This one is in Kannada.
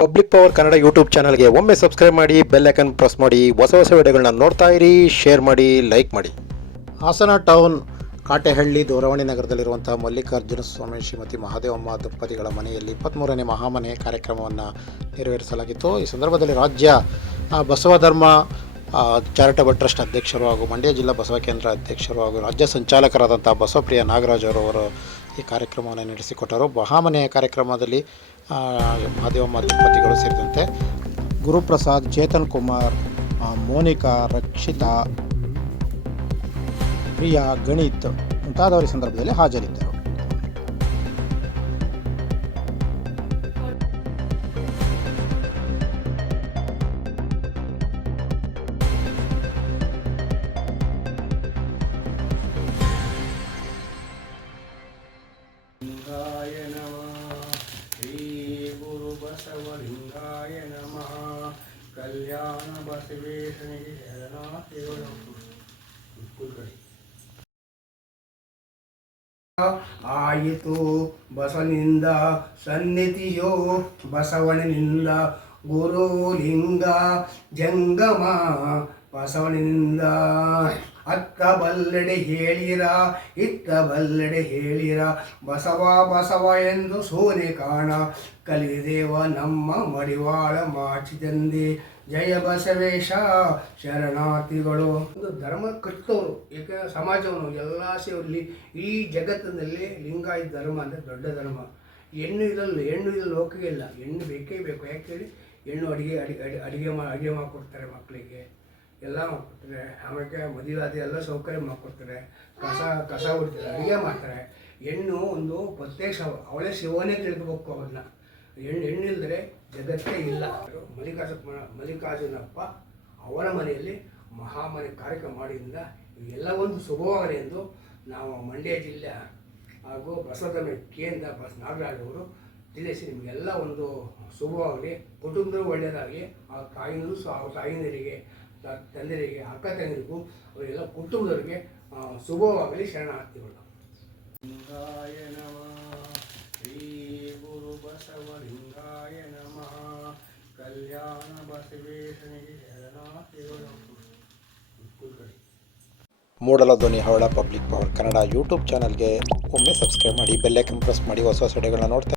ಪಬ್ಲಿಕ್ ಪವರ್ ಕನ್ನಡ ಯೂಟ್ಯೂಬ್ ಚಾನಲ್ಗೆ ಒಮ್ಮೆ ಸಬ್ಸ್ಕ್ರೈಬ್ ಮಾಡಿ, ಬೆಲ್ ಐಕನ್ ಪ್ರೆಸ್ ಮಾಡಿ, ಹೊಸ ವಿಡಿಯೋಗಳನ್ನ ನೋಡ್ತಾ ಇರಿ, ಶೇರ್ ಮಾಡಿ, ಲೈಕ್ ಮಾಡಿ. ಹಾಸನ ಟೌನ್ ಕಾಟೆಹಳ್ಳಿ ದೂರವಾಣಿ ನಗರದಲ್ಲಿರುವಂಥ ಮಲ್ಲಿಕಾರ್ಜುನ ಸ್ವಾಮಿ ಶ್ರೀಮತಿ ಮಹಾದೇವಮ್ಮ ದಂಪತಿಗಳ ಮನೆಯಲ್ಲಿ 23ನೇ ಮಹಾಮನೆ ಕಾರ್ಯಕ್ರಮವನ್ನು ನೆರವೇರಿಸಲಾಗಿತ್ತು. ಈ ಸಂದರ್ಭದಲ್ಲಿ ರಾಜ್ಯ ಬಸವಧರ್ಮ ಚಾರಿಟಬಲ್ ಟ್ರಸ್ಟ್ ಅಧ್ಯಕ್ಷರು ಹಾಗೂ ಮಂಡ್ಯ ಜಿಲ್ಲಾ ಬಸವ ಕೇಂದ್ರ ಅಧ್ಯಕ್ಷರು ಹಾಗೂ ರಾಜ್ಯ ಸಂಚಾಲಕರಾದಂಥ ಬಸವಪ್ರಿಯ ನಾಗರಾಜ್ ಅವರು ಈ ಕಾರ್ಯಕ್ರಮವನ್ನು ನಡೆಸಿಕೊಟ್ಟರು. ಮಹಾಮನೆಯ ಕಾರ್ಯಕ್ರಮದಲ್ಲಿ ಮಹಾದೇವಮ್ಮ ದಂಪತಿಗಳು ಸೇರಿದಂತೆ ಗುರುಪ್ರಸಾದ್, ಚೇತನ್ ಕುಮಾರ್, ಮೋನಿಕಾ, ರಕ್ಷಿತಾ, ಪ್ರಿಯಾ, ಗಣಿತ್ ಮುಂತಾದವರ ಸಂದರ್ಭದಲ್ಲಿ ಹಾಜರಿದ್ದರು. ಲಿಂಗಾಯ ನಮಃ. ಶ್ರೀ ಗುರು ಬಸವಲಿಂಗಾಯ ನಮಃ. ಕಲ್ಯಾಣ ಬಸವೇಶನಿಗೆ ಶರಣಾರ್ಥಿಗಳು. ಆಯಿತು ಬಸವನಿಂದ ಸನ್ನಿಧಿಯೋ, ಬಸವನಿಂದ ಗುರುಲಿಂಗ ಜಂಗಮ, ಬಸವನಿಂದ ಅತ್ತ ಬಲ್ಲೆಡೆ ಹೇಳಿರ, ಇತ್ತ ಬಲ್ಲೆಡೆ ಹೇಳಿರ, ಬಸವ ಬಸವ ಎಂದು ಸೋನೆ ಕಾಣ, ಕಲಿದೇವ ನಮ್ಮ ಮಡಿವಾಳ ಮಾಚಿದಂದೆ, ಜಯ ಬಸವೇಶ ಶರಣಾರ್ಥಿಗಳು. ಒಂದು ಧರ್ಮ ಕಟ್ಟೋರು, ಏಕೆ ಸಮಾಜವನ್ನು ಎಲ್ಲ ಸೇರಿ ಈ ಜಗತ್ತಿನಲ್ಲಿ ಲಿಂಗಾಯತ ಧರ್ಮ ಅಂದರೆ ದೊಡ್ಡ ಧರ್ಮ. ಹೆಣ್ಣು ಇದು ಲೋಕಿಗೆ ಇಲ್ಲ, ಹೆಣ್ಣು ಬೇಕೇ ಬೇಕು. ಯಾಕೆ ಹೇಳಿ, ಹೆಣ್ಣು ಅಡುಗೆ ಮಾಡಿಕೊಡ್ತಾರೆ, ಮಕ್ಕಳಿಗೆ ಎಲ್ಲ ಮಾಡ್ಕೊಡ್ತಾರೆ. ಆಮೇಲೆ ಮದುವೆ ಆದ ಎಲ್ಲ ಸೌಕರ್ಯ ಮಾಡಿಕೊಡ್ತಾರೆ, ಕಸ ಹೊಡ್ತಾರೆ, ಅಡುಗೆ ಮಾಡ್ತಾರೆ. ಹೆಣ್ಣು ಒಂದು ಪ್ರತ್ಯೇಕ, ಅವಳೇ ಶಿವನೇ ತಿಳಿದ್ಬೇಕು ಅವ್ರನ್ನ. ಹೆಣ್ಣಿಲ್ದರೆ ಜಗತ್ತೇ ಇಲ್ಲ. ಮಲ್ಲಿಕಾರ್ಜುನಪ್ಪ ಅವರ ಮನೆಯಲ್ಲಿ ಮಹಾಮನೆ ಕಾರ್ಯಕ್ರಮ ಮಾಡಿದಿಂದ ಎಲ್ಲ ಒಂದು ಶುಭವಾಗಲಿ ಎಂದು ನಾವು ಮಂಡ್ಯ ಜಿಲ್ಲೆ ಹಾಗೂ ಬಸವಧರ್ಮ ಕೇಂದ್ರ ನಾಗರಾಜ್ ಅವರು ತಿಳಿಸಿ ನಿಮಗೆಲ್ಲ ಒಂದು ಶುಭವಾಗಲಿ, ಕುಟುಂಬದೂ ಒಳ್ಳೆಯದಾಗಲಿ, ಆ ತಾಯಿನರಿಗೆ, ತಂದೆಯರಿಗೆ, ಅಕ್ಕ ತಂದರಿಗೂ, ಅವರೆಲ್ಲ ಕುಟುಂಬದವರಿಗೆ ಶುಭವಾಗಲಿ. ಶರಣಾರ್ಥಿಗಳು. ಲಿಂಗಾಯ ನಮಃ. ಶ್ರೀ ಗುರು ಬಸವಲಿಂಗಾಯ ನಮಃ. ಕಲ್ಯಾಣ ಬಸವೇಶನಿಗೆ ಶರಣಾರ್ಥಿಗಳು. ಮೂಡಲ ಧ್ವನಿ ಹವಳ ಪಬ್ಲಿಕ್ ಪವರ್ ಕನ್ನಡ ಯೂಟ್ಯೂಬ್ ಚಾನಲ್ಗೆ ಒಮ್ಮೆ ಸಬ್ಸ್ಕ್ರೈಬ್ ಮಾಡಿ, ಬೆಲ್ ಐಕನ್ ಪ್ರೆಸ್ ಮಾಡಿ, ಹೊಸ ವಿಡಿಯೋಗಳನ್ನ ನೋಡ್ತಾ